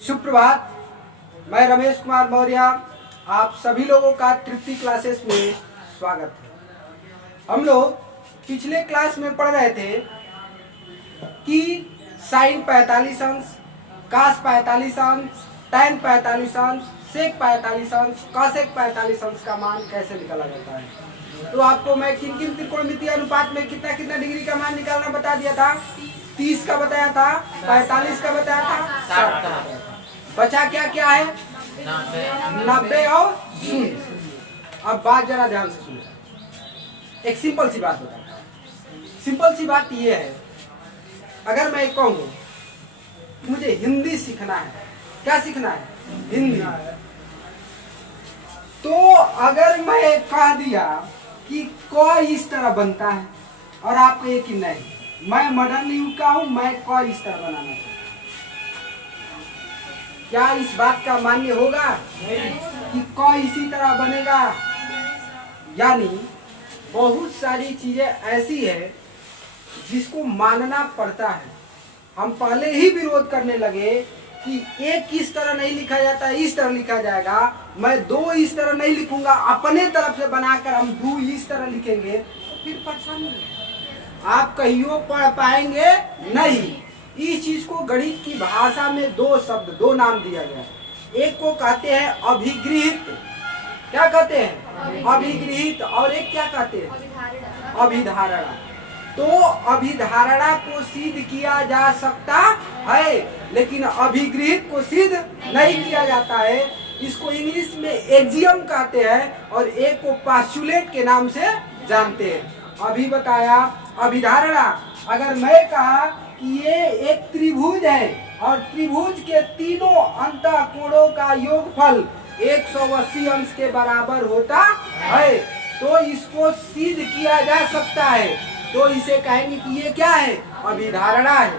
सुप्रभात। मैं रमेश कुमार मौर्य, आप सभी लोगों का तृप्ति क्लासेस में स्वागत है। हम लोग पिछले क्लास में पढ़ रहे थे कि साइन 45 अंश, कास 45 अंश, टैन 45 अंश, सेक 45 अंश, कॉसेक 45 अंश का मान कैसे निकाला जाता है। तो आपको मैं किन किन त्रिकोणमितीय अनुपात में कितना कितना डिग्री का मान निकालना बता दिया था। 30 का बताया था, 45 का बताया था, 60 का बताया था। बचा क्या क्या है? 90 और 0। अब बात जरा ध्यान से सुनो। एक सिंपल सी बात बताता हूं। सिंपल सी बात ये है, अगर मैं कहूँ मुझे हिंदी सीखना है, क्या सीखना है? हिंदी। तो अगर मैं कह दिया कि क इस तरह बनता है और आपको ये कि नहीं, मैं मॉडर्न युग का हूं, मैं क इस तरह बनाना चाहता हूं, क्या इस बात का मान्य होगा कि क इसी तरह बनेगा? यानी बहुत सारी चीजें ऐसी है जिसको मानना पड़ता है। हम पहले ही विरोध करने लगे कि एक इस तरह नहीं लिखा जाता, इस तरह लिखा जाएगा। मैं 2 इस तरह नहीं लिखूंगा, अपने तरफ से बनाकर हम 2 इस तरह लिखेंगे, तो फिर परेशानी है। आप कहियो पढ़ पाएंगे नहीं। इस चीज को गणित की भाषा में 2 शब्द, 2 नाम दिया गया है। एक को कहते हैं अभिगृहित, क्या कहते हैं? अभिगृहित। और एक क्या कहते हैं? अभिधारणा। तो अभिधारणा को सिद्ध किया जा सकता है, लेकिन अभिगृहित को सिद्ध नहीं किया जाता है। इसको इंग्लिश में एक्सियम कहते हैं और एक को पोस्टुलेट के नाम से जानते हैं। अभी बताया अभिधारणा। अगर मैं कहा कि ये एक त्रिभुज है और त्रिभुज के तीनों अंतःकोणों का योगफल 180 अंश के बराबर होता है, तो इसको सिद्ध किया जा सकता है। तो इसे कहेंगे कि ये क्या है? अभिधारणा है।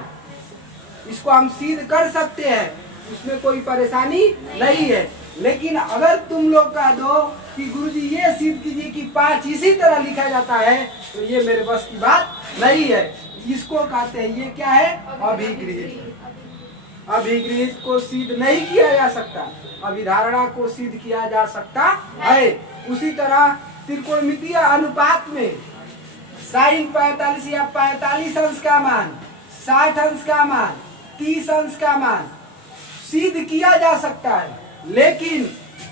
इसको हम सिद्ध कर सकते हैं, उसमें कोई परेशानी नहीं है। लेकिन अगर तुम लोग कह दो कि गुरुजी ये सिद्ध कीजिए कि 5 इसी तरह लिखा जाता है, तो ये मेरे बस की बात नहीं है। इसको कहते हैं, ये क्या है? अभिगृहित। अभिगृहित को सिद्ध नहीं किया जा सकता, अभिधारणा को सिद्ध किया जा सकता है। उसी तरह त्रिकोणमितीय अनुपात में साइन 45 या 45 अंश का मान, 60 अंश का मान, 30 अंश का मान सिद्ध किया जा सकता है, लेकिन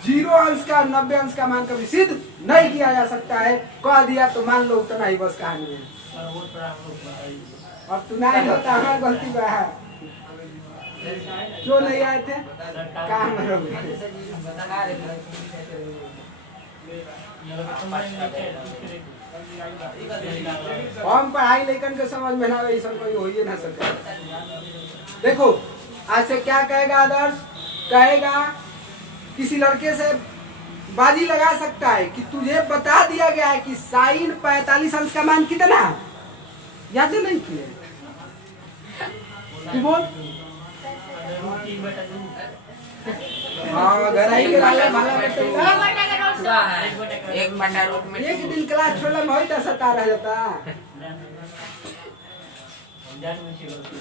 0 अंश का, 90 अंश का मान कभी सिद्ध नहीं किया जा सकता है। कह दिया तो मान लो उतना ही बस कहानी है। अब तू नहीं होता, हमारी गलती है। क्यों नहीं आए थे? काम में हम पढ़ाई लेकर के समझ में ना आवे, कोई हो ही ना सके। देखो आज से क्या कहेगा आदर्श? कहेगा किसी लड़के से बाजी लगा सकता है कि तुझे बता दिया गया है कि साइन 45 अंश का मान कितना है, याद नहीं किए? तू बोल। एक दिन क्लास छोड़ला में होता सता रह जाता।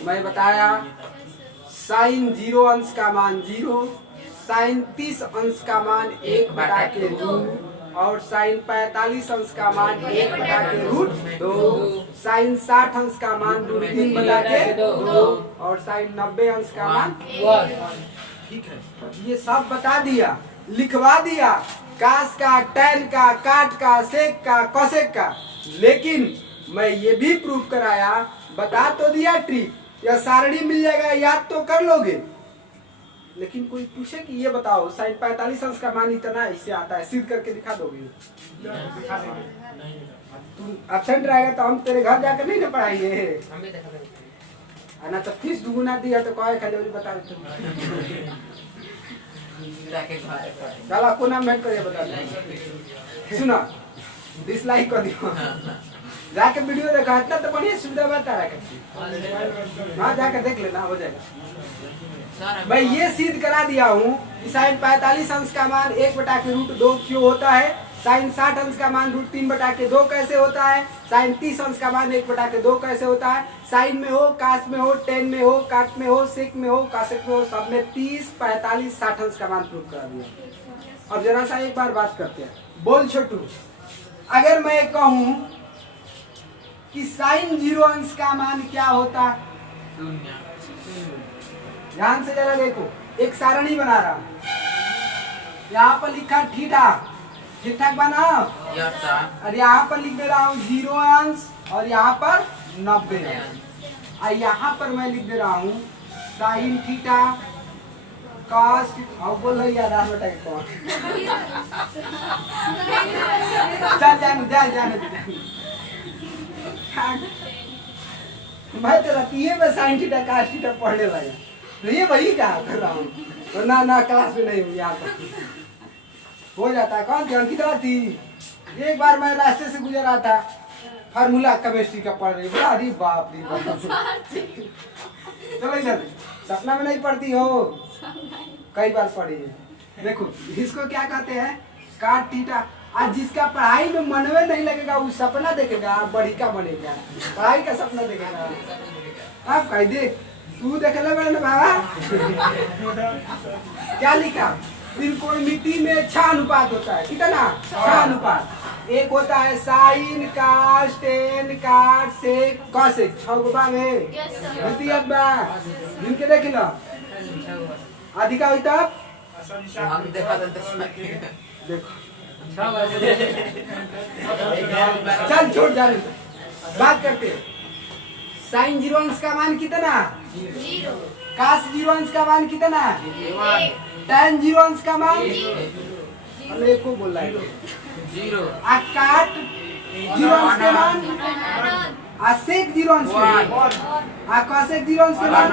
मैं बताया साइन 0 अंश का मान 0, साइन 30 अंश का मान 1/√, और साइन 45 अंश का मान 1/√2, साइन 60 अंश का मान √3/2 और साइन 90 अंश का मान 1। ठीक है, ये सब बता दिया, लिखवा दिया, कास का, टैन का, काट का, सेक का, कॉसेक का। लेकिन मैं ये भी प्रूफ कराया, बता तो दिया ट्रिक, या सारणी मिल जाएगा, याद तो कर लोगे। लेकिन कोई पूछे कि ये बताओ साइन 45 अंश का मान इतना इससे आता है, सिद्ध करके दिखा दोगे? तुम एब्सेंट रहेगा तो हम तेरे घर जाकर नहीं ना पढ़ाएंगे। ना तो फीस दुगुना दिया तो कहे खाली बता दे। चला को नाम भेंट करिए, बता दे। सुना, डिसलाइक कर दियो, जाके वीडियो देखा, इतना तो बढ़िया सुविधा बता रहा। हाँ जाकर देख लेना, हो जाएगा। मैं ये सिद्ध करा दिया हूँ कि साइन 45 अंश का मान 1/√2 क्यों होता है, साइन 60 अंश का मान √3/2 कैसे होता है, साइन 30 अंश का मान 1/2 कैसे होता है, साइन में हो, कास में हो, टेन में हो, काट में हो, सेक में हो, कासेक में हो, सब में 30, 45, 60 अंश का मान प्रूव करा दिया। अब जरा सा एक बार बात करते हैं। बोल छोटू, अगर मैं कहूं कि साइन 0 अंश का मान क्या होता, ध्यान से जरा देखो, एक सारणी बना रहा, यहाँ पर लिखा थीटा, ठीक ठाक बना, और यहाँ पर लिख दे रहा हूँ 0 अंश और यहाँ पर 90 अंश, और यहाँ पर मैं लिख दे रहा हूँ साइन थीटा कॉस, अब बोल रही यार बेटा कौन चल जाने मैं तो रतिये में साइन थीटा कॉस थीटा पढ़ने लगा, तो ये वही कहा कर रहा हूँ, तो ना क्लास में नहीं हुई, यहाँ हो जाता है। कौन थी, अंकिता थी। एक बार मैं रास्ते से गुजर रहा था, फार्मूला केमिस्ट्री का पढ़ रही, बोला अरे बाप रे बाप, चलो इधर, सपना में नहीं पढ़ती हो, कई बार पढ़ी है। देखो इसको क्या कहते हैं, काट थीटा। आज जिसका पढ़ाई में मनवे नहीं लगेगा वो सपना देखेगा, बड़ी का बनेगा, पढ़ाई का सपना देखेगा। आप कह दे तू देख ले बड़े बाबा क्या लिखा, त्रिकोणमिति में 6 अनुपात होता है, कितना 6 अनुपात, एक होता है साइन कास टेन काट सेक कॉसेक, 6 गुबा में जिनके देख लो अधिका हुई तब देखो चल छोड़ जाने, बात करते हैं। साइन 0 अंश का मान कितना, 0, कास 0 अंश का मान कितना, 10 0 अंश का मान, अरे को बोल रहा है 0, आ काट 0 अंश के मान, आ सेक 0 अंश के मान, आ कॉसेक 0 अंश के मान,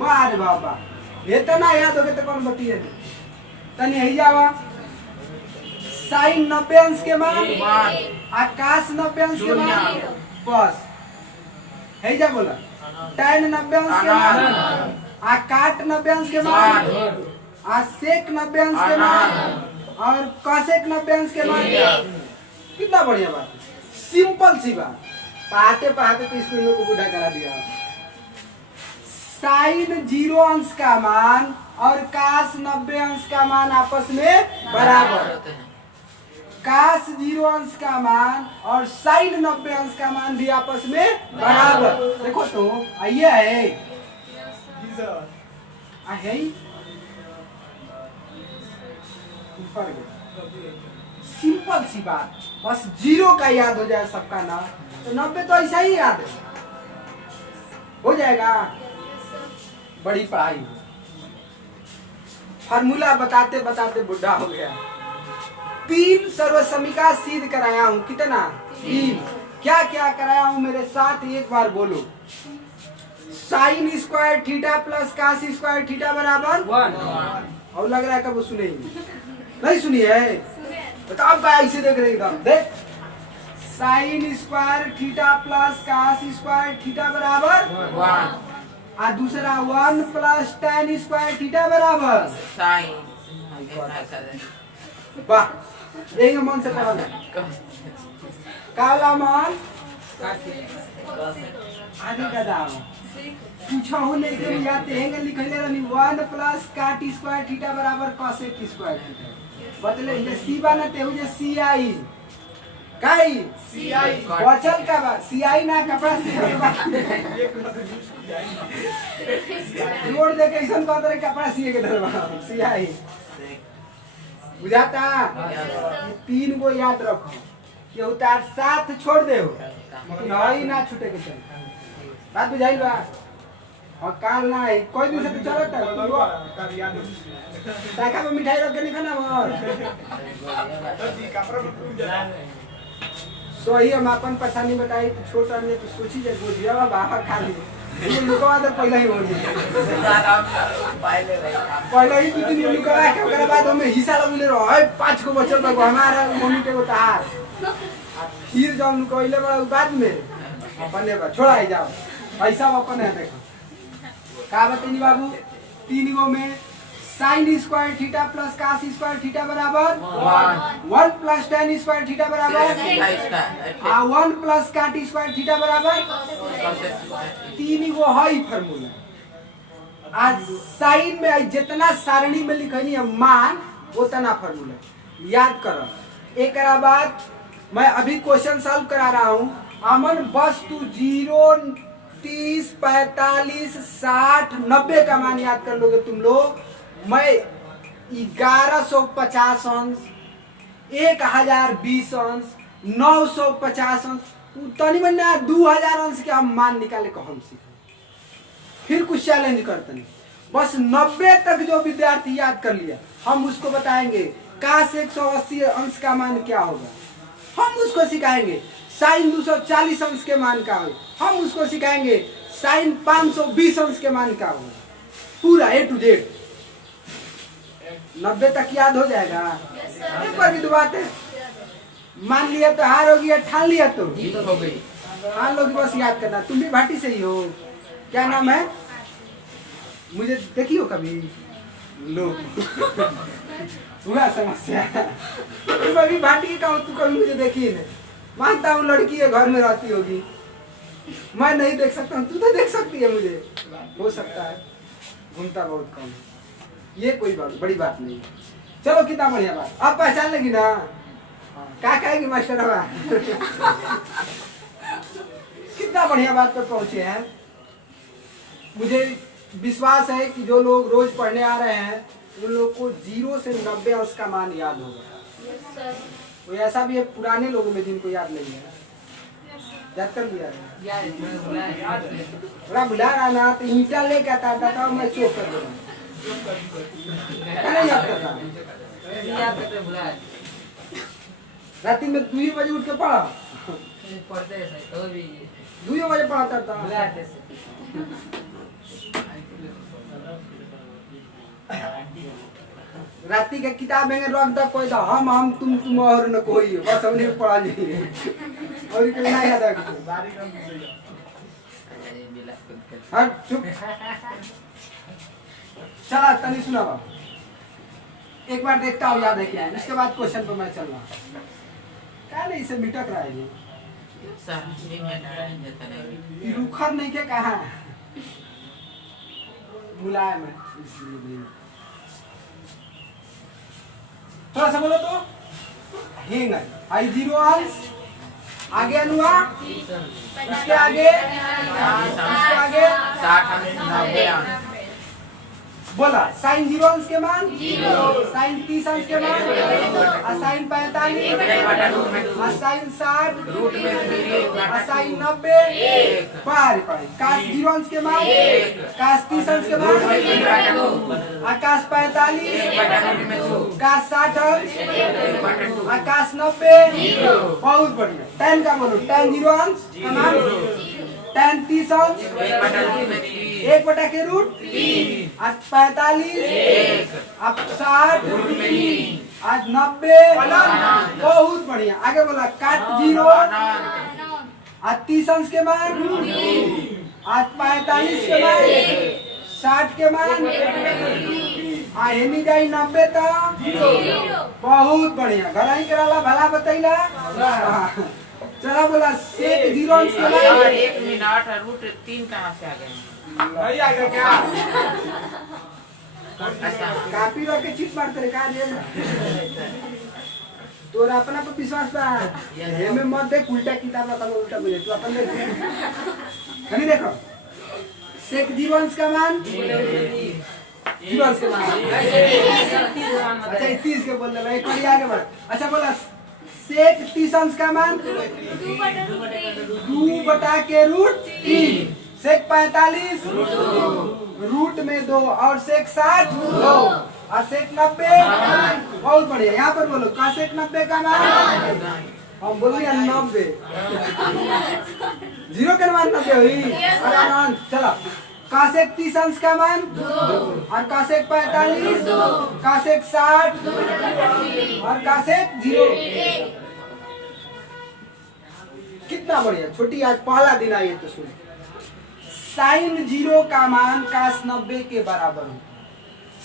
वाह बाबा ये तो ना याद होगे तो कौन बतिए तनी यही जावा, साइन 90 अंश के मान, आ कास 90 अंश के मान, बस है जा बोला, tan 90 अंश के मान, आ काट 90 अंश के मान, आ सेक 90 अंश के मान, और कॉसेक 90 अंश के मान। कितना बढ़िया बात है, सिंपल सी बात, पढ़ाते पढ़ाते तो स्कूल को बूढ़ा करा दिया। साइन 0 अंश का मान और कास 90 अंश का मान आपस में बराबर, कास 0 अंश का मान और साइन 90 अंश का मान भी आपस में बराबर। देखो तो आइए है ऊपर सिंपल सी बात, बस 0 का याद हो जाए सबका ना, तो 90 तो ऐसा ही याद है, हो जाएगा। बड़ी पढ़ाई हो, फार्मूला बताते बताते बुढ़ा हो गया। 3 सर्वसमीका सिद्ध कराया हूँ, कितना 3, क्या क्या कराया हूँ मेरे साथ एक बार बोलो, sine square theta plus cos square theta बराबर 1, और लग रहा है कब सुने नहीं सुनी है, बताओ क्या ऐसे देख रहे एकदम देख, sine square theta plus cos square theta बराबर 1, और दूसरा 1 प्लस tan स्क्वायर थीटा बराबर साइन, वाह एक मन से पढ़ा काला मान आगे का दाम पूछा हो नहीं के जाते हैं लिखले रहनी 1 प्लस काट स्क्वायर थीटा बराबर कॉसेक स्क्वायर थीटा, बतले ये सी बना ते हो जे सी आई काई सी आई बचल का बात, सी आई ना कपड़ा से जोड़ दे के ऐसा बात रे कपड़ा सिए के धरवा सी आई बुझाता। 3 गो याद रखो, केहू तार साथ छोड़ दे हो नहीं ना छूटे के चल, बात बुझाइल बा। और काल ना है कोई दिन से तो चलत है ताका में मिठाई रख के नहीं खाना मोर सो ही हम अपन परेशानी बताई तो छोटा ने तो सोची जे गोजिया बाबा खा ली ये लुकवा दे पहले ही हो गया पहले ही 2 दिन लुकवा के ओकरा बाद हमें हिस्सा लगले रहो 5 को बचल बा हमारा मम्मी के उतार फिर जब लुकइले बड़ा बाद में अपने बा छोड़ा ही जाओ पैसा अपन है देखो का बतानी बाबू 3 गो में sine square theta plus cos square theta बराबर 1 प्लस टेन स्क्वायर थीटा बराबर 1 प्लस काट स्क्वायर थीटा बराबर 3 गो है फार्मूला। आज साइन में जितना सारणी में लिखनी है मान उतना फार्मूला याद करो। एक बाद मैं अभी क्वेश्चन सॉल्व करा रहा हूँ। अमन वस्तु 0, 30, 45, 60, 90 का मान याद कर लोगे तुम लोग। मैं 1150 अंश, 1020 अंश, 950 अंश, तनी मना 2000 अंश के हम मान निकाले को हम सीखे। फिर कुछ चैलेंज करते हैं। बस 90 तक जो विद्यार्थी याद कर लिया हम उसको बताएंगे काश 180 अंश का मान क्या होगा, हम उसको सिखाएंगे। साइन 240 अंश के मान का होगा, हम उसको सिखाएंगे। साइन 520 अंश के मान का होगा। पूरा A to Z 90 तक याद हो जाएगा। एक बार की बात है, मान लिया तो हार होगी, ठान लिया तो जीत हो गई। ठान लोग बस याद करना। तुम भी भाटी से ही हो, क्या नाम है? मुझे देखी हो कभी? लो पूरा समस्या। तुम अभी भाटी का हो, तू कभी मुझे देखी नहीं। मानता हूँ लड़की है, घर में रहती होगी, मैं नहीं देख सकता हूँ, तू तो देख सकती है। मुझे हो सकता है, घूमता बहुत कम है, ये कोई बात बड़ी बात नहीं। चलो कितना बढ़िया बात, अब पहचान लेगी ना क्या कहेगी मास्टर? कितना बढ़िया बात पर पहुंचे हैं। मुझे विश्वास है कि जो लोग रोज पढ़ने आ रहे हैं उन लोग को 0 से 90 अंश का मान याद होगा। कोई ऐसा भी है पुराने लोगों में जिनको याद नहीं है? याद कर लिया थोड़ा बुला रहा ना, तो ईंटा लेके आता था मैं चोक कर दूंगा। नहीं याद करता, रात में 2 बजे उठ के पढ़ा, 2 बजे पढ़ाता था। राती के किताब में रख दे कोई दा, हम तुम और न कोई, बस हमने पढ़ा लिए और कोई नहीं याद है। हां चुप, चला तनी सुना बा। एक बार देखता हूँ याद है क्या, इसके बाद क्वेश्चन पे मैं चल रहा। क्या नहीं इसे मिटक रहा है ये रुखर नहीं के कहा बुलाया मैं, इसलिए थोड़ा सा बोलो तो हेंग है। आई 0 अंश आगे अनुआ, इसके आगे 60 अंश 90 अंश। बोला साइन 0 अंश के मान 0, साइन 30 अंश के मान साइन 45, साइन 60 रूट में 3, साइन 90 पार पार। काश 0 अंश के मान 1, काश 30 अंश के मान 1, आकाश 45, काश 60 अंश, आकाश 90। बहुत बढ़िया। tan का बोलो, tan 0 अंश का मान tan 30 अंश 1 के रूट 3, आज 45, अब 60, आज 90। बहुत बढ़िया। आगे बोला काट 0, आज 30 अंश के मान, आज 45 के मान, 60 के मान, हेनी जाई 90 तक। बहुत बढ़िया। घर ही कराला भला बतैला। चला बोला सेक 0 अंश के मान 1 मिनट रूट 3 कहाँ से आ गए? नहीं आ गया क्या? अच्छा कापी रख के चिट मारते रे का जेल तोरा अपना पर विश्वास बा। हमें मत देख, उल्टा किताब रखा उल्टा बुझे तू अपन देख। नहीं देखो सेक 0 अंश का मान 0 अंश के मान। अच्छा 30 के बोल ले, एक बार आगे बढ़। अच्छा बोला सेक 30 अंश का मान 2 के रूट 3, सेक 45 रूट में 2 और सेक 60 2 और सेक 90। बहुत बढ़िया। यहाँ पर बोलो का सेक 90 का मान, हम बोलिए 90 0 के मान 90 हुई। अरे चलो का सेक 30 अंश का मान 2 और का सेक 45, का सेक 60 और का सेक 0। कितना बढ़िया। छोटी आज पहला दिन आई है तो सुन। साइन 0 का मान काश 90 के बराबर हो।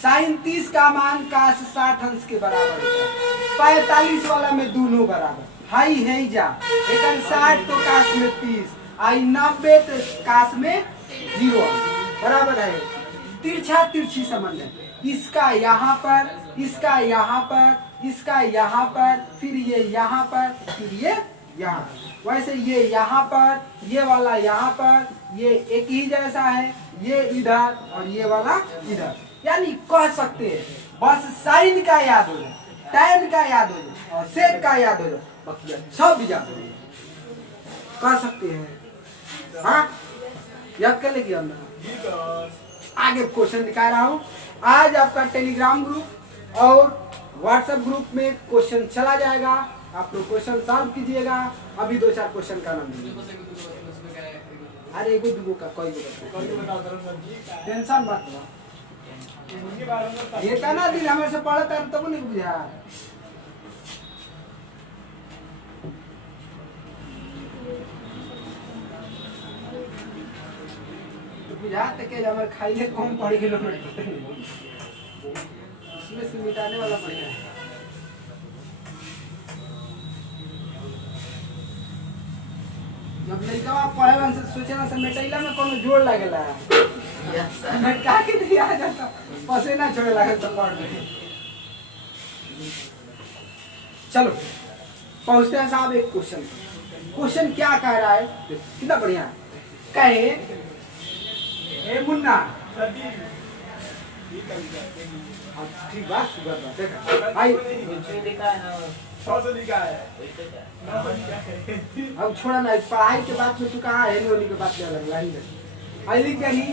साइन 30 का मान काश 60 अंश के बराबर होता है। 45 वाला में दोनों बराबर हाई है जा एक 60 तो काश में 30 आई 90 तो काश में 0 बराबर है। तिरछा तिरछी संबंध है, इसका यहाँ पर, इसका यहाँ पर, इसका यहाँ पर, फिर ये यहाँ पर, फिर ये यहाँ। वैसे ये यहाँ पर, ये वाला यहाँ पर, ये एक ही जैसा है, ये इधर और ये वाला इधर। यानी कह सकते हैं बस साइन का याद हो जाए, टैन का याद हो जाए और सेक का याद हो जाए, बाकी सब याद हो जाए, कह सकते हैं। हाँ याद कर लेगी हमने। आगे क्वेश्चन दिखा रहा हूँ। आज आपका टेलीग्राम ग्रुप और व्हाट्सएप ग्रुप में क्वेश्चन चला जाएगा, आप लोग क्वेश्चन सॉल्व कीजिएगा। अभी 2-4 क्वेश्चन का नाम दीजिए। अरे एगो दुगो का कोई टेंशन मत लो, ये तना दिन हमें से पढ़ता है तब नहीं बुझा। बुझाते के हमारे खाइले कम पड़ गए इसमें से मिटाने वाला बढ़िया है। जब लड़का पढ़े से सोचेला से मिटाइला में कोनो जोड़ लागेला मिटा के नहीं आ जाता, पसीना छोड़े लगे तो पढ़ में। चलो पहुंचते हैं साहब एक क्वेश्चन। क्वेश्चन क्या कह रहा है, कितना बढ़िया है। कहे ए मुन्ना ठीक बात सुगर बात देखा भाई अब छोड़ा ना, पढ़ाई के बाद में तू कहाँ है नहीं के बात ले लग लाइन में लिख रही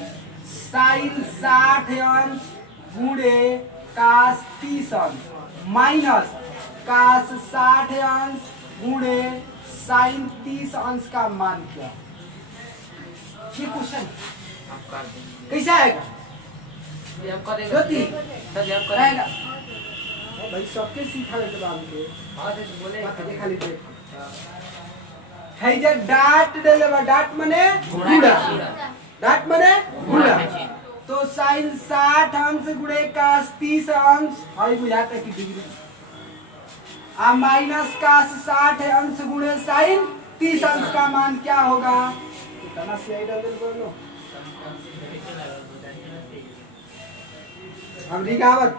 साइन 60 अंश गुणे काश 30 अंश माइनस काश 60 अंश गुणे साइन 30 अंश का मान क्या। ये क्वेश्चन कैसा आएगा भाई, सबके सीखा के बाद के खाली देख है जे डाट देले बा, डाट माने गुणा, डाट माने गुणा। तो साइन 60 अंश गुणे काश 30 अंश हाई बुझाता की डिग्री आ माइनस काश 60 अंश गुणे साइन 30 अंश का मान क्या होगा। कितना सही डाल दे बोलो हम रिगावत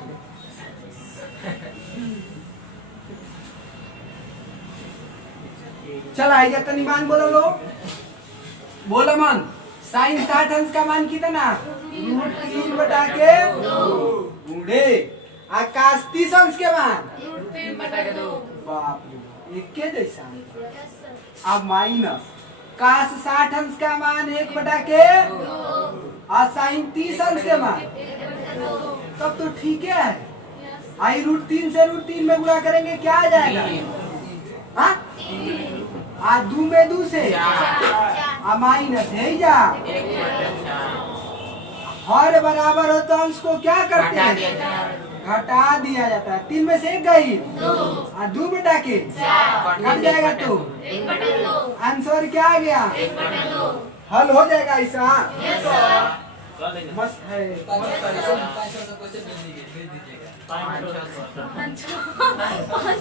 चल आइए तनी मान बोलो लो, बोलो मान। साइन 60 अंश का मान कितना √3 बटा के 2 गुणे आकाश 30 अंश के मान √3 बटा के 2। बाप रे एक के जैसा। अब माइनस काश 60 अंश का मान 1 बटा के 2 और साइन 30 अंश के मान, तब तो ठीक है। आई √3 से √3 में गुणा करेंगे क्या आ जाएगा। हाँ आ 2 में 2 से आ माइनस है जा हर बराबर हो तो अंश को क्या करते हैं घटा दिया जाता है। 3 में से 1 गई और 2 बटा के कट जाएगा तो आंसर क्या आ गया हल हो जाएगा ऐसा। मस्त है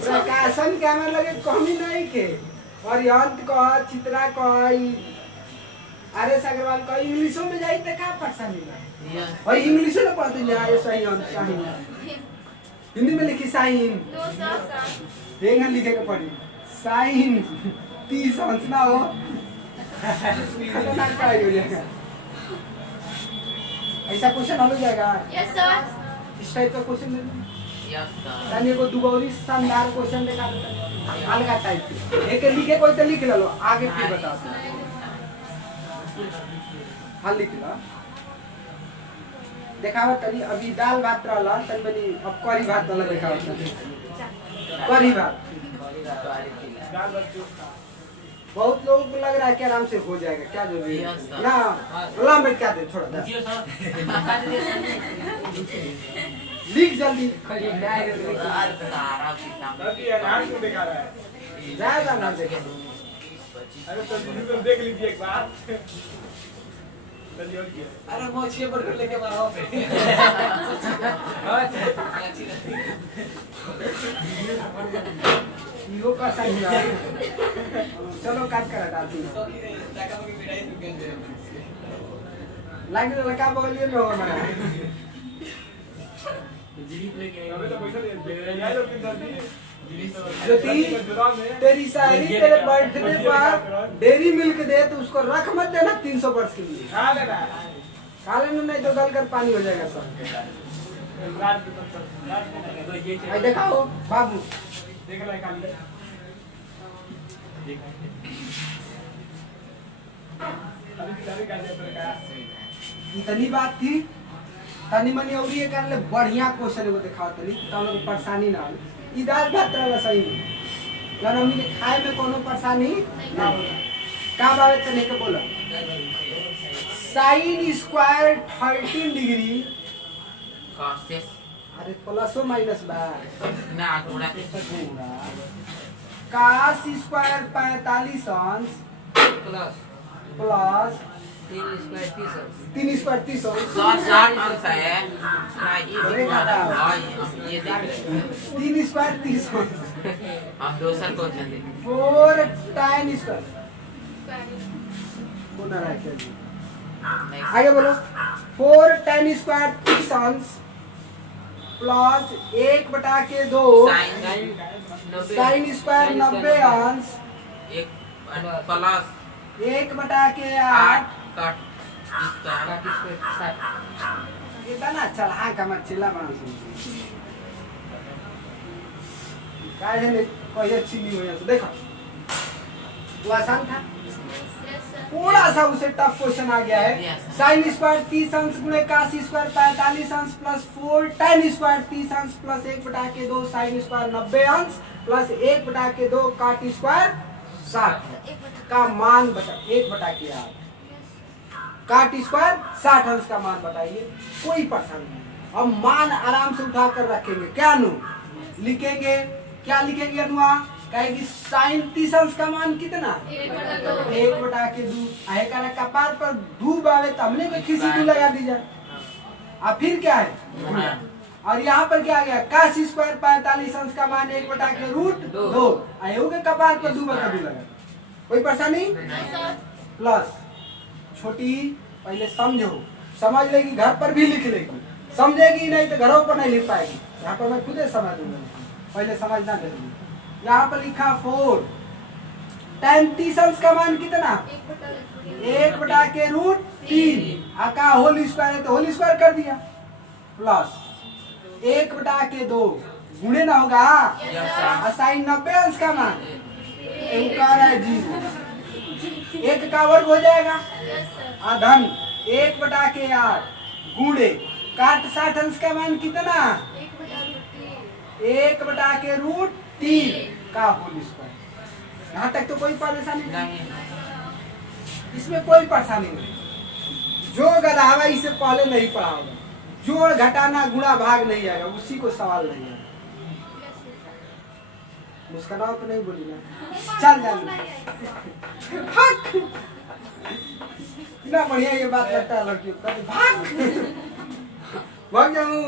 प्रकाशन क्या में लगे कमी नहीं के और अंत कह चित्रा कह आर.एस. अग्रवाल कह इंग्लिशों में जाई तो का पढ़सा मिला और इंग्लिशों में पढ़ते जाए सही अंत साइन हिंदी में लिखी साइन देंगे लिखे के पड़ी साइन 30 अंश ना हो खतरनाक पढ़ाई हो जाएगा। ऐसा क्वेश्चन हल हो जाएगा। Yes sir. इस टाइप का क्वेश्चन यस सर। तने को दुगौरी शानदार क्वेश्चन देखा देता अलग टाइप के एक लिखे कोई तो लिख लो आगे फिर बताओ हाल लिख लो देखावा तनी। अभी दाल भात रहला तनी बनी अब करी भात वाला देखावा करी भात बहुत लोगों को लग रहा है कि आराम से हो जाएगा क्या जरूरी है ना रोला में क्या दे थोड़ा लिख जल्दी जाएगा ना देखे अरे तो देख लीजिए एक बार अरे मोचिए पर लेके मारो पे इहो का सही है। चलो काट कर हटा दी लाइन लगा बगलिए में हो मना ज्योति तेरी शायरी तेरे बर्थडे पर डेरी मिल्क दे तो उसको रख मत देना 300 वर्ष के लिए। खा लेना नहीं तो गल कर पानी हो जाएगा सब। दिखाओ बाबू इतनी बात थी तनी मनी और ये कर ले बढ़िया क्वेश्चन को दिखाओ तनी तो लोग परेशानी ना हो इधर बात रहला सही जन हमनी के खाए में कोनो परेशानी ना हो का बात तने के बोला sin स्क्वायर 13 डिग्री कॉसेस अरे प्लस माइनस बा ना गुणा cos स्क्वायर 45 अंश प्लस प्लस 3 स्क्वायर 3 स्क्वायर 30 60 अंश है ना ये देख रहे 3 स्क्वायर 30 अंश हम दूसरा क्वेश्चन देख 4 tan स्क्वायर बोलना है क्या जी आगे बोलो 4 tan स्क्वायर 30 अंश प्लस 1/2 sin स्क्वायर 90 अंश एक प्लस 1/8 कट इसका इतना चला का मत चिल्ला बना सुन काय है कोई अच्छी नहीं हुई तो देखो वो आसान था थोड़ा सा उसे टफ क्वेश्चन आ गया है sin स्क्वायर 30 अंश गुणे cos स्क्वायर 45 अंश प्लस 4 tan स्क्वायर 30 अंश प्लस 1/2 sin स्क्वायर 90 अंश प्लस 1/2 cot स्क्वायर 60 का मान बता 1/8 काट स्क्वायर 60 अंश का मान बताइए कोई परेशानी नहीं हम मान आराम से उठा कर रखेंगे क्या नु लिखेंगे क्या लिखेंगे अनुआ कहेगी sin 30 अंश का मान कितना 1/2 आहे का कपार पर धूप आवे तो हमने भी खिसी भी लगा दी जाए अब फिर क्या है और यहाँ पर क्या आ गया cos स्क्वायर 45 अंश का मान 1/2 आयो के कपार पर धूप लगा कोई परेशानी प्लस छोटी पहले समझो समझ लेगी घर पर भी लिख लेगी समझेगी नहीं तो घरों पर नहीं लिख पाएगी यहाँ पर मैं खुद ही समझ दूंगा पहले समझना जरूरी यहाँ पर लिखा 4 tan 30 अंश का मान कितना 1/√3 आका होल स्क्वायर है तो होल स्क्वायर कर दिया प्लस 1/2 गुणे ना होगा साइन 90 अंश का मान है 0 1 का वर्ग हो जाएगा धन 1/8 गुणे काट 60 अंश का मान कितना 1/√3 का होल स्क्वायर यहाँ तक तो कोई परेशानी नहीं इसमें कोई परेशानी नहीं जो गधावा इसे पहले नहीं पढ़ा होगा जोड़ घटाना गुणा भाग नहीं आएगा उसी को सवाल नहीं आएगा मुस्कुराओ तो नहीं बोली ना चल जाना इतना बढ़िया ये बात लगता है लड़कियों का भाग जाऊं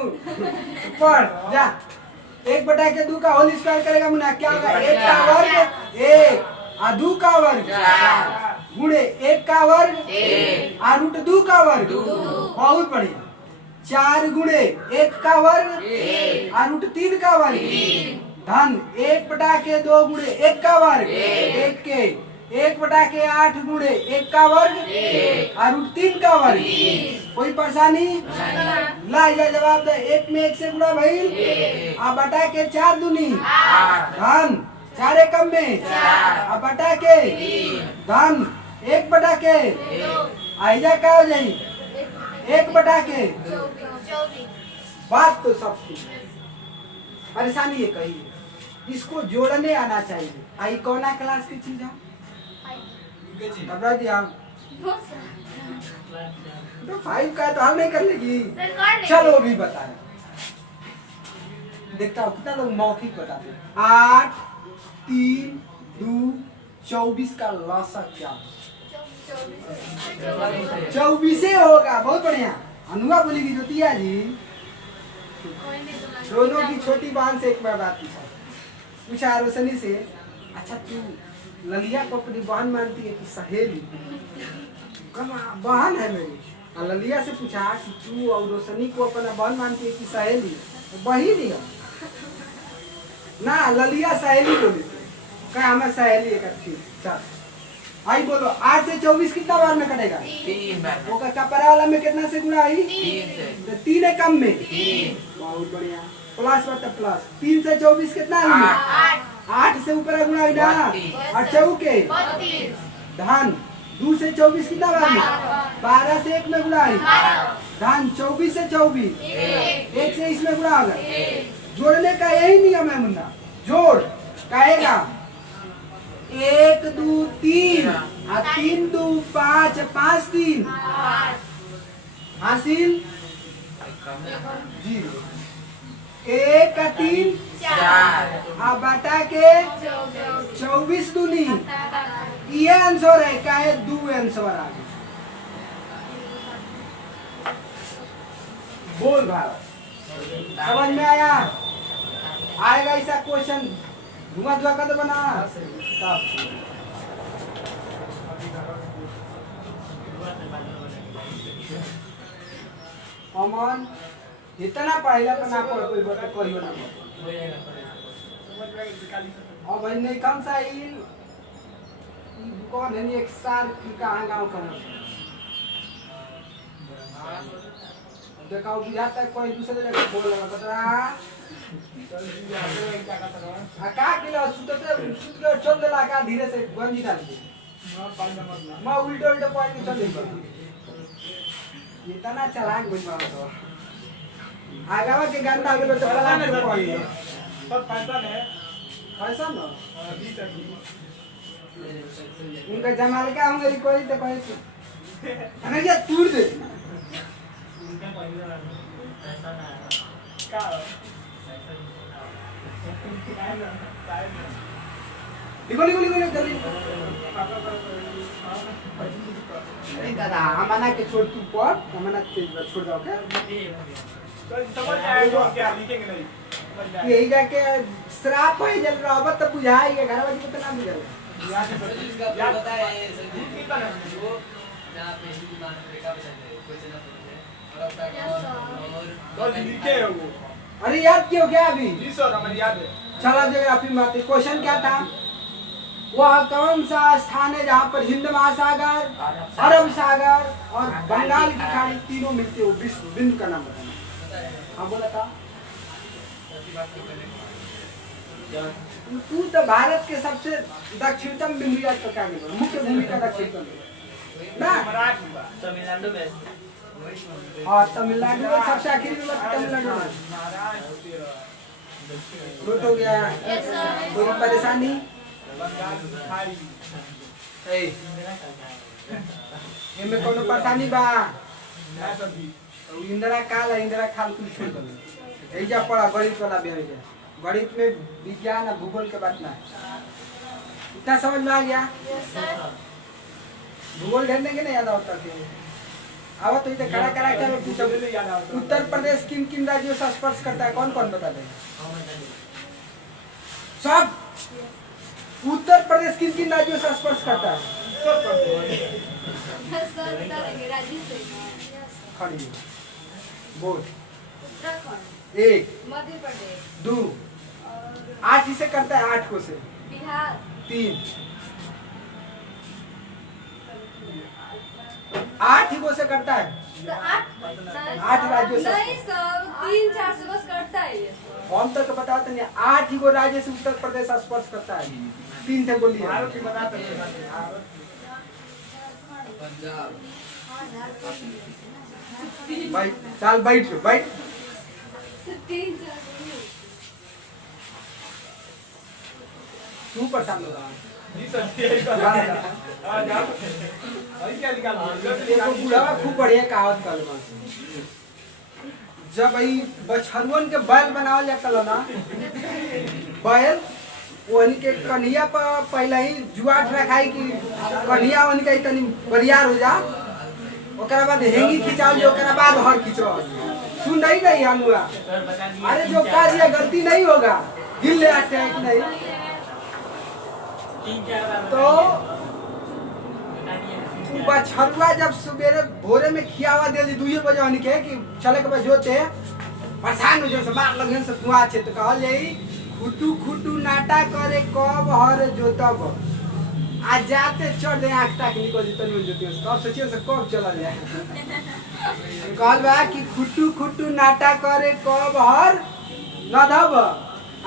पढ़ जा 1/2 का होल स्क्वायर करेगा मुन्ना क्या होगा 1 का वर्ग 1 और 2 का वर्ग गुणे 1 का वर्ग 1 और √2 का वर्ग बहुत बढ़िया 4 गुणे 1 का वर्ग 1 और √3 का वर्ग धन 1/2 गुणे 1 का वर्ग 1 के 1/8 गुणे 1 का वर्ग और √3 का वर्ग कोई परेशानी ला या जवाब दे 1 में 1 से गुणा भाई आ बटा के 4 दूनी धन 4 कम में आ बटा के धन 1/के आइजा का हो जाई 1/के बात तो सब परेशानी ये कही इसको जोड़ने आना चाहिए आई कौना क्लास की चीज है घबरा दिया तो 5 का तो हल नहीं कर लेगी चलो भी बताए देखता हूँ कितना लोग मौखिक बताते 8 3 2 24 का लसा क्या 24 होगा। बहुत बढ़िया। अनुआ बोलेगी ज्योतिया जी दोनों की छोटी बहन से एक बार बात पूछा रोशनी से, अच्छा तू ललिया को अपनी बहन मानती है कि सहेली? बहन है मेरी। और ललिया से पूछा कि तू और रोशनी को अपना बहन मानती है कि सहेली? बहन ही है ना। ललिया सहेली बोली, क्या हमें सहेली है? चल आई बोलो 8 से 24 कितना बार में कटेगा? 3 बार। वो का कपड़ा वाला में कितना से गुणा आई? 3 से। तो 3 है कम में। 3। बहुत बढ़िया। प्लस बता प्लस 3 से 24 कितना आई? 8 से ऊपर गुणा आई ना। 32। और चौके धान 2 से 24 कितना बार में? 12 से 1 में गुणा आई। धान 24 से 24 1 से इसमें गुणा होगा। जोड़ने का यही नियम है मुन्ना। जोड़ कहेगा 1 2 3 और 3 2 5 5 3 हासिल 0। 1 का 3 4। और बटा के 24 दूनी ये आंसर है। क्या है? 2 आंसर आ गया। बोल भारत समझ में आया? आएगा ऐसा क्वेश्चन धुआं धुआं का तो बना अमन इतना पढ़ेला पर ना पढ़ कोई बात कहियो ना। और भाई नहीं कम सा ई कौन है? एक साल की कहां गांव का देखा बुझाता है कोई दूसरे जगह बोल रहा बता का किलो सुत के चल देला का धीरे से गंजी डाल के मैं उल्टे उल्टे पॉइंट चल दे। इतना चलाक बोल रहा तो आगावा के गंदा गेलो तो पलान के पॉइंट सब फैशन है। फैशन ना उनका जमाल का होंगे कोई तो कोई अगर ये टूट दे का लिखो लिखो लिखो जल्दी। अरे दादा अमाना के छोड़ तू पढ़, अमाना छोड़ जाओ क्या? समझ आएगा क्या लिखेंगे नहीं। यही जाके श्राप है जल रहा अब तो बुझाएगा घर वाली को तो ना बुझाएगा। याद पता है वो जहां पे हिंदी दुकान पे का बताते हैं क्वेश्चन ना पूछे और लिखे है वो। अरे याद क्यों क्या अभी? जी सर हमें याद है। चला ज्योग्राफी में आते क्वेश्चन क्या था? वह कौन सा स्थान है जहाँ पर हिंद महासागर, अरब सागर और बंगाल की खाड़ी तीनों मिलते हो? विश्व बिंदु का नाम बताना। हाँ बोला था तू तो भारत के सबसे दक्षिणतम बिंदु याद कर क्या मुख्य भूमि का दक्षिणतम ना तमिलनाडु में। हाँ तमिलनाडु में सबसे आखिरी वाला तमिलनाडु में नोट हो गया। कोई परेशानी? इनमें कोनो परेशानी बा? इंदिरा काल है, इंदिरा खाल कुछ छोड़ दो। ऐजा पढ़ा गणित वाला भी है। गणित में विज्ञान और भूगोल के बात ना इतना समझ में आ गया? भूगोल ढेरने के नहीं याद होता थे। अब तो इधर कड़ा कड़ा क्या पूछो? उत्तर प्रदेश किन किन राज्यों से स्पर्श करता है? कौन कौन बता दे? सब उत्तर प्रदेश किन किन राज्यों से स्पर्श करता है? खड़ी बोल। 1 मध्य प्रदेश 2 8 इसे करता है 8 को से बिहार 3 8 ही को से करता है। तो 8 राज्यों से नहीं सब 3-4 से बस करता है ये। हम तक बताते नहीं 8 ही को राज्य से उत्तर प्रदेश स्पर्श करता है। 3 थे बोलिए। भारत की बताते हैं। पंजाब भाई चल बैठ बैठ। 3-4 तू परेशान हो रहा जी सर यही कर। हां जाओ अभी क्या निकाल देखो बुढ़ावा खूब बढ़िया कहावत कर जब भाई बछरुअन के बैल बनावल जाता ना बैल वही के कन्हैया पर पहले ही जुआट रखाई कि कन्हैया वही के तनी बरियार हो जा ओकरा बाद हेंगी खिंचाओ जो ओकरा बाद हर खिंचो सुन नहीं अनुआ अरे जो कार्य गलती नहीं होगा हिल ले अटैक नहीं तो बछरुआ जब सवेरे भोरे में खियावा दे दी 2 बजे हनी के कि चले के बाद जोते परेशान हो जो से मार लगन से कुआ छे तो कहल जाई खुटू खुटू नाटा करे कब हर जोतब आज जाते चढ़ दे आँख तक निकल जी तनी जोती कब सोचिए से कब चला जाए कहल बा कि खुटू खुटू नाटा करे कब हर नधब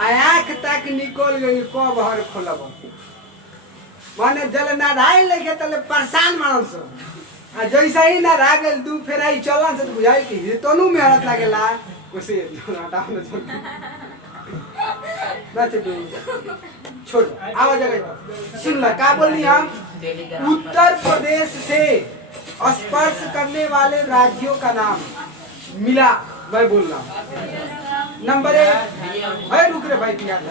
आँख तक निकल गई कब हर खोलब माने जल ना राय लेके तले परेशान मानल सो आ जैसा ही ना रा गेल दू फेर आई चलन से तो बुझाई कि तनु मेहनत लागेला उसे नाटा न छोड़ ना छोड़ आवाज जगह सुन ला का बोलनी हम उत्तर प्रदेश से स्पर्श करने वाले राज्यों का नाम मिला मैं बोल रहा हूँ नंबर 1 भाई रुक रे भाई याद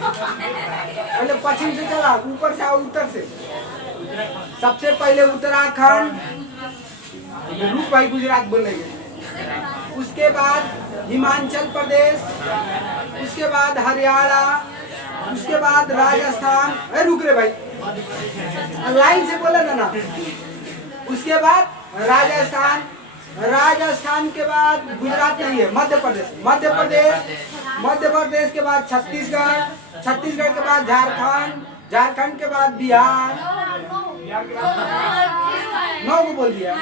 पहले पश्चिम से चला ऊपर से आओ उत्तर से सबसे पहले उत्तराखंड रुक भाई गुजरात बोलेंगे उसके बाद हिमाचल प्रदेश उसके बाद हरियाणा उसके बाद राजस्थान रुक रे भाई लाइन से बोले ना उसके बाद राजस्थान के बाद गुजरात नहीं है मध्य प्रदेश के बाद छत्तीसगढ़ के बाद झारखंड के बाद बिहार 9 को बोल दिया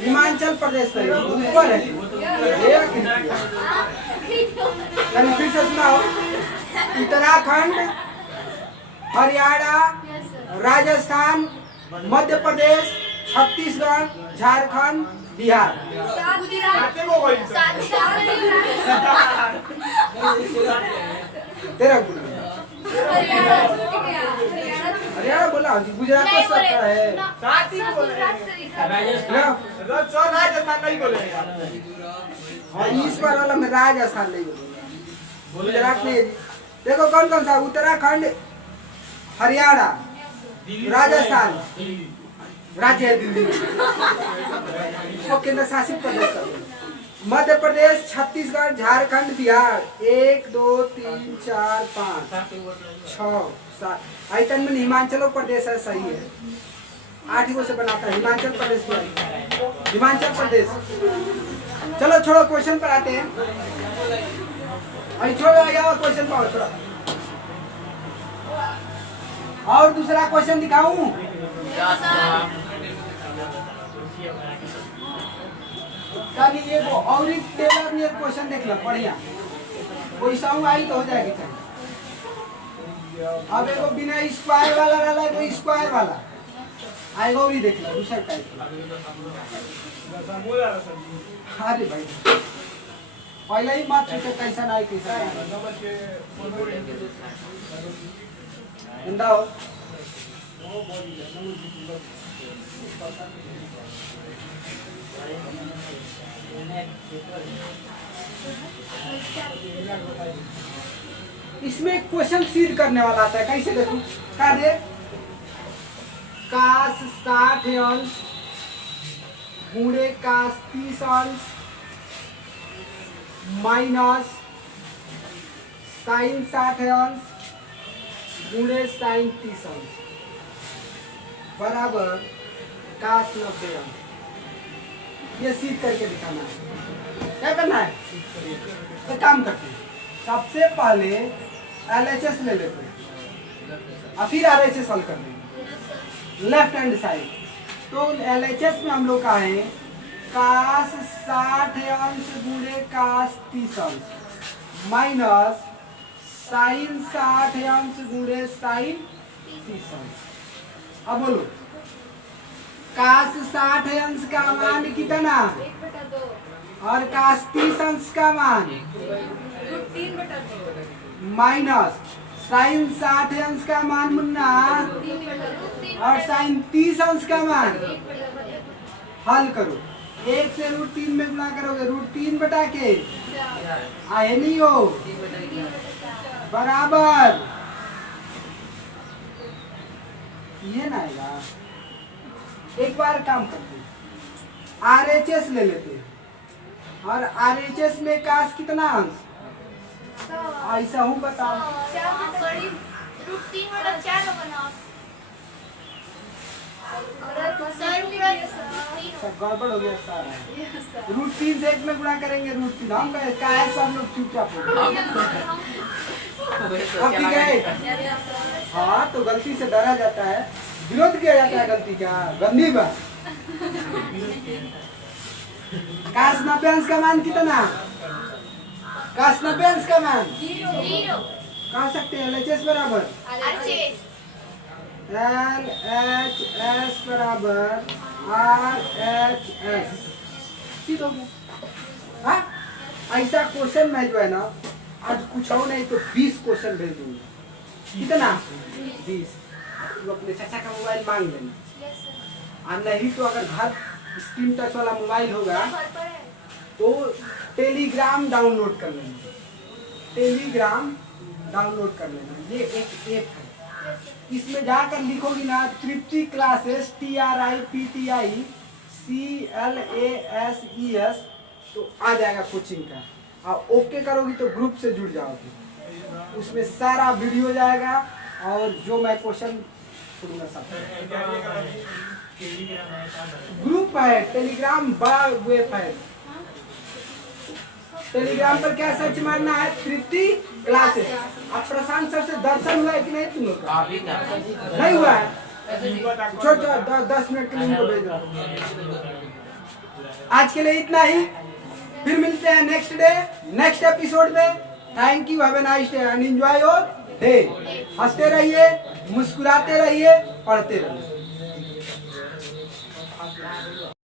हिमाचल प्रदेश ऊपर है फिर से सुनाओ उत्तराखंड हरियाणा राजस्थान मध्य प्रदेश छत्तीसगढ़ झारखंड बिहार तेरा हरियाणा बोला गुजरात का सब है साथ ही बोले राजस्थान नहीं बोले हाँ इस बार वाला में राजस्थान नहीं बोले गुजरात में देखो कौन कौन सा उत्तराखंड हरियाणा राजस्थान राज्य है दिल्ली इसको केंद्र शासित प्रदेश मध्य प्रदेश छत्तीसगढ़ झारखंड बिहार 1 2 3 4 5 6 7 आयतन में हिमाचल प्रदेश है सही है 8 को से बनाता है हिमाचल प्रदेश हिमाचल प्रदेश चलो छोड़ो क्वेश्चन पर आते हैं छोड़ो क्वेश्चन पर थोड़ा और दूसरा क्वेश्चन दिखाऊं कल ये वो और एक टेलर ने क्वेश्चन देख लो बढ़िया वैसा आई तो हो जाएगी चाहिए अब एगो बिना स्क्वायर वाला रहला एगो स्क्वायर वाला आएगा और ही देख लो दूसरा टाइप अरे भाई पहले ही मत पूछे कैसा नहीं कैसा इंदा हो इसमें क्वेश्चन सीध करने वाला आता है कैसे देखो कार्य काश 60 अंश गुणे काश 30 अंश माइनस साइन 60 अंश गुणे साइन 30 अंश बराबर काश 90 अंश ये सीध करके दिखाना है क्या करना है तो काम करते हैं सबसे पहले LHS ले लेते हैं और फिर RHS सॉल्व कर देंगे लेफ्ट हैंड साइड तो LHS में हम लोग का है काश 60 अंश गुणे काश 30 अंश माइनस साइन 60 अंश गुणे साइन 30 अंश अब बोलो काश 60 अंश का मान कितना 1/2 और काश 30 अंश का मान 3/2 माइनस साइन 60 अंश का मान मुन्ना और साइन 30 अंश का मान हल करो 1 से √3 में गुणा करोगे √3 बटा के आए नहीं हो बराबर ये ना आएगा। एक बार काम करते RHS ले लेते हैं और RHS में काश कितना अंश ऐसा हूँ बताओ। √3 बटा 4 होगा ना सब गड़बड़ हो गया सारा। √3 से 1 में गुणा करेंगे √3 हम कहे काहे सब लोग चुपचाप हो गए। अब ठीक है। हाँ तो गलती से डरा जाता है, विरोध किया जाता है गलती का, गंदी बात। काश नब्यांश का मान कितना? काश नब्यांश का मान 0 कह सकते हैं LHS बराबर LHS बराबर RHS। ठीक हो गया। हाँ ऐसा क्वेश्चन मैं जो है ना आज कुछ हो नहीं तो 20 क्वेश्चन भेज दूंगा। कितना? 20। तो अपने चाचा का मोबाइल मांग लेना और नहीं तो अगर घर स्क्रीन टच वाला मोबाइल होगा तो टेलीग्राम डाउनलोड कर लेना। टेलीग्राम डाउनलोड कर लेना, ये एक ऐप है। इसमें जाकर लिखोगी ना तृप्ति क्लासेस TRIPTICLASES तो आ जाएगा कोचिंग का। और ओके करोगी तो ग्रुप से जुड़ जाओगी, उसमें सारा वीडियो जाएगा और जो मैं क्वेश्चन पूछना सकता ग्रुप है। टेलीग्राम बड़ा वेब है। टेलीग्राम पर क्या सर्च मारना है? तृप्ति क्लासेस। अब प्रशांत सर से दर्शन हुआ है कि नहीं तुम लोग का? नहीं हुआ है? छोड़ 10 मिनट के लिए उनको भेज दो। आज के लिए इतना ही, फिर मिलते हैं नेक्स्ट डे नेक्स्ट एपिसोड में। Thank you, have a nice day and enjoy your day. हंसते रहिए, मुस्कुराते रहिए, पढ़ते रहिए।